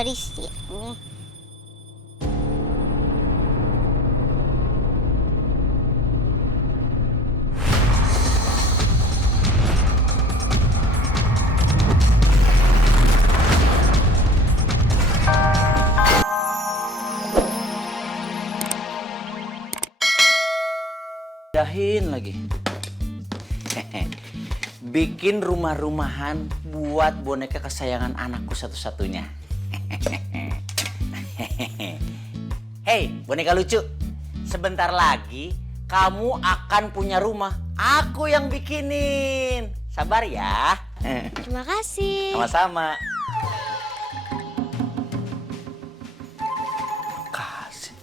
dari sini. Dahin lagi. Bikin rumah-rumahan buat boneka kesayangan anakku satu-satunya. Hei, boneka lucu. Sebentar lagi kamu akan punya rumah. Aku yang bikinin. Sabar ya. Terima kasih. Sama-sama. Kasih.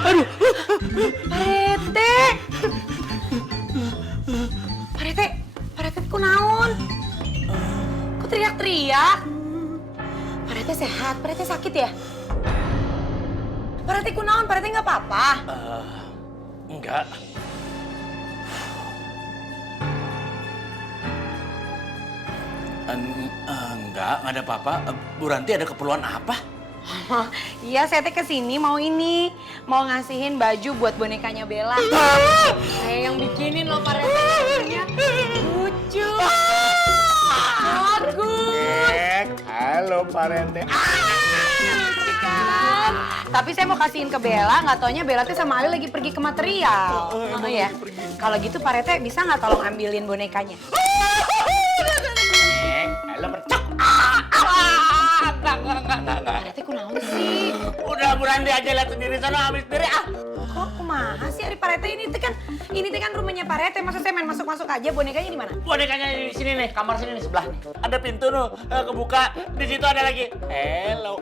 Aduh, Parete kunaon? Kok teriak-teriak? Parete sehat, Parete sakit ya? Parete kunaon, Parete nggak apa-apa? Enggak. Enggak ada apa-apa. Bu Ranti ada keperluan apa? Iya, saya teh kesini mau ngasihin baju buat bonekanya Bella. Saya yang bikinin loh Parete, bajunya lucu, bagus. Halo Pak Rente. Lucu kan? Tapi saya mau kasihin ke Bella, nggak taunya Bella tuh sama Ali lagi pergi ke material. Oh ya, kalau gitu Pak Rete bisa nggak tolong ambilin bonekanya? Halo percok. Enggak. Pak Rete kunaon sih? Udah Bu Ranti aja lihat sendiri sana, ambil sendiri ah. Kok kumaha sih Ari Pak Rete ini tuh kan rumahnya Pak Rete, masa saya main masuk-masuk aja, bonekanya di mana? Bonekanya di sini nih, kamar sini nih sebelah nih. Ada pintu tuh, kebuka. Di situ ada lagi. Hello.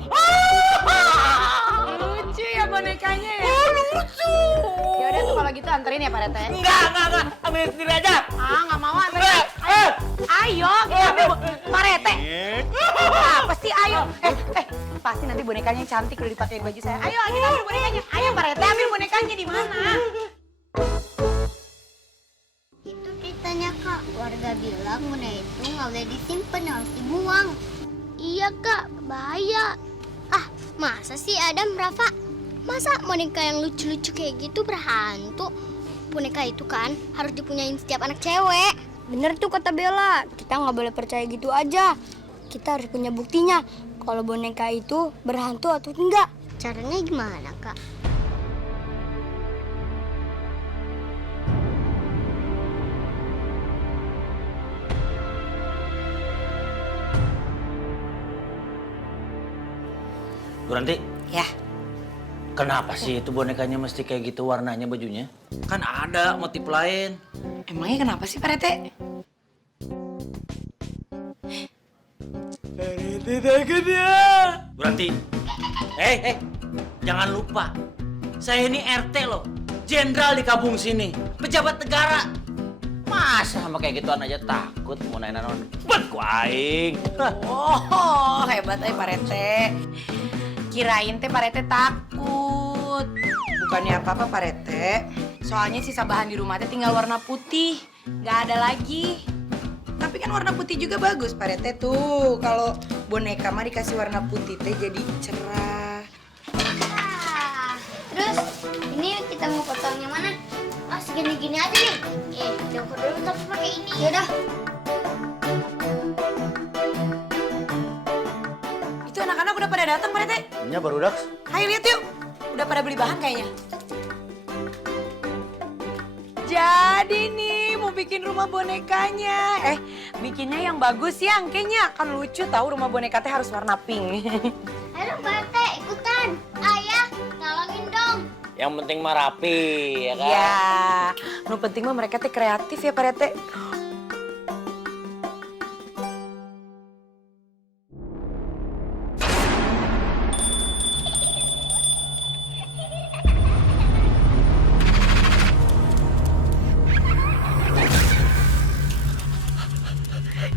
Lucu ya bonekanya ya? Lucu. Ya udah tuh kalau gitu anterin ya Pak Rete. Enggak. Ambil sendiri aja. Nggak mau anterin. Ayo, kita ambil Pak Rete. Apa sih ayo? Pasti nanti bonekanya cantik udah dipakai baju saya. Ayo, kita ambil bonekanya. Ayo Pak Rete, ambil bonekanya di mana? Itu ceritanya Kak, warga bilang benda itu nggak boleh disimpan, harus dibuang. Iya Kak, bahaya. Ah, masa sih Adam, Rafa? Masa boneka yang lucu-lucu kayak gitu berhantu? Boneka itu kan harus dipunyain setiap anak cewek. Bener tuh kata Bella, kita nggak boleh percaya gitu aja. Kita harus punya buktinya kalau boneka itu berhantu atau enggak. Caranya gimana Kak? Bu Ranti, Ya, kenapa sih itu bonekanya mesti kayak gitu warnanya bajunya? Kan ada motif lain. emangnya kenapa sih Pak Rete? Bu Ranti, jangan lupa. Saya ini RT loh, jenderal di kampung sini, pejabat negara. Masa sama kayak gituan aja takut mau nanya non? Bet ku aing. Oh, hebat Pak Rete. Kirain teh Pak Rete takut. Bukannya apa-apa Pak Rete. Soalnya sisa bahan di rumah teh tinggal warna putih. Nggak ada lagi. Tapi kan warna putih juga bagus Pak Rete tuh. Kalau boneka mah dikasih warna putih teh jadi cerah. Terus ini kita mau potong yang mana? Segini-gini aja nih. Kita ukur dulu tapi pakai ini. Yaudah. Itu anak-anak udah pada datang Pak Rete. Nya baru daks. Ayo lihat yuk. Udah pada beli bahan kayaknya. Jadi nih mau bikin rumah bonekanya. Bikinnya yang bagus ya, kayaknya kan lucu tahu rumah boneka teh harus warna pink. Ayo Pak RT, ikutan. Ayah, tolongin dong. Yang penting mah rapi, ya kan? Ya, nu penting mah mereka teh kreatif ya Pak Rete.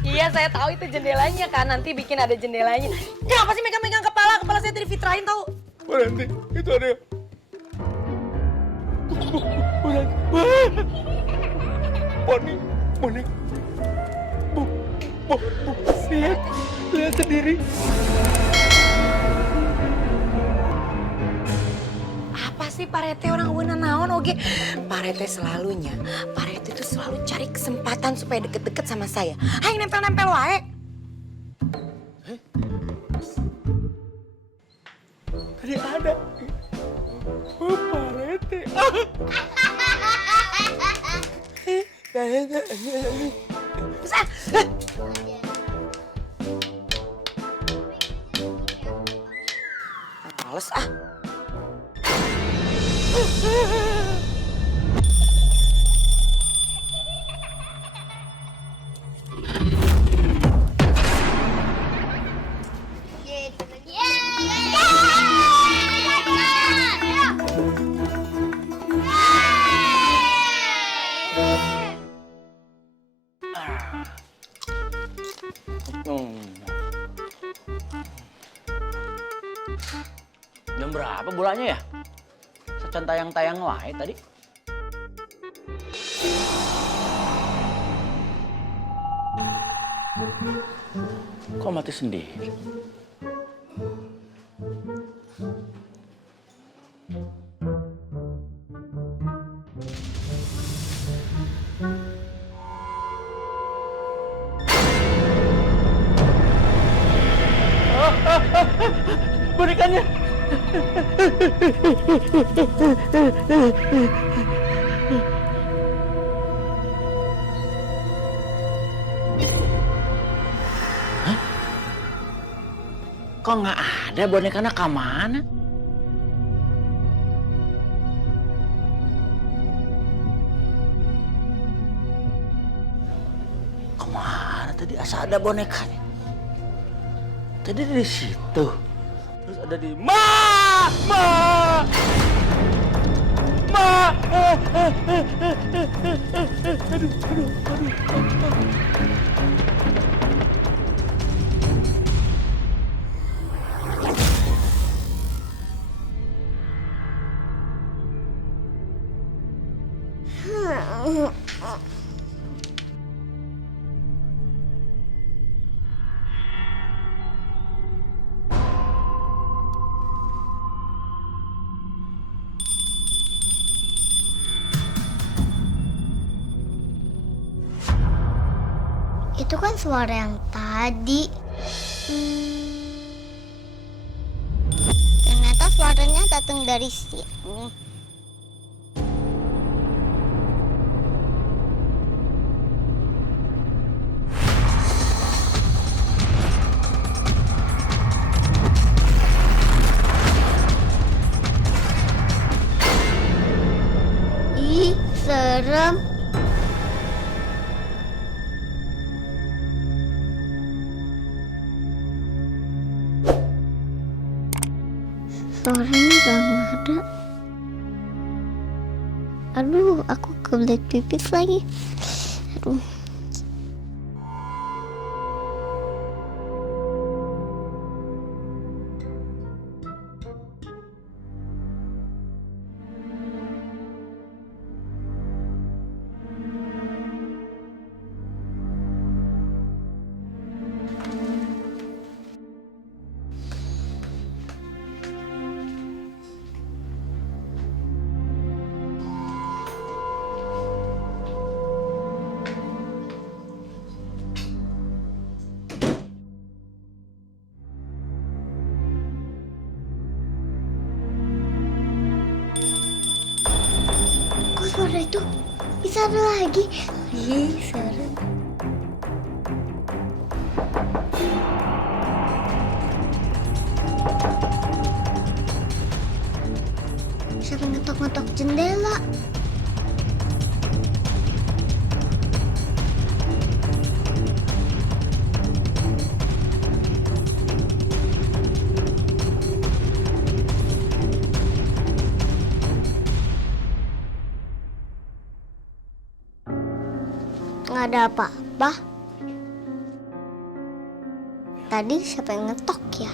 Iya, saya tahu itu jendelanya kan. Nanti bikin ada jendelanya. Kenapa sih megang-megang kepala? Kepala saya tadi fitrahin tahu. Bu Ranti, itu ada Bonek. Lihat sendiri. Apa sih Pak Rete orang euna naon oge? Pak Rete selalunya, Pak Rete itu selalu cari kesempatan supaya deket-deket sama saya. Hai nempel-nempel wae. Tadi ada. Pak Rete. Males ah. Jam berapa bolanya ya? Secan tayang-tayang wae tadi. Kok mati sendiri? Bonekanya. Hah? Kok nggak ada bonekanya ke mana? Kemana tadi? Asa ada bonekanya. Tadi di situ. Terus ada di Ma. Itu kan suara yang tadi. Ternyata suaranya datang dari sini. Ih, serem. Suaranya udah nggak ada. Aduh, aku kebelet pipis lagi. Aduh. Kok suara itu bisa ada lagi? Ih, serem. Siapa ngetok-ngetok jendela? Nggak ada apa-apa. Tadi siapa yang ngetok ya?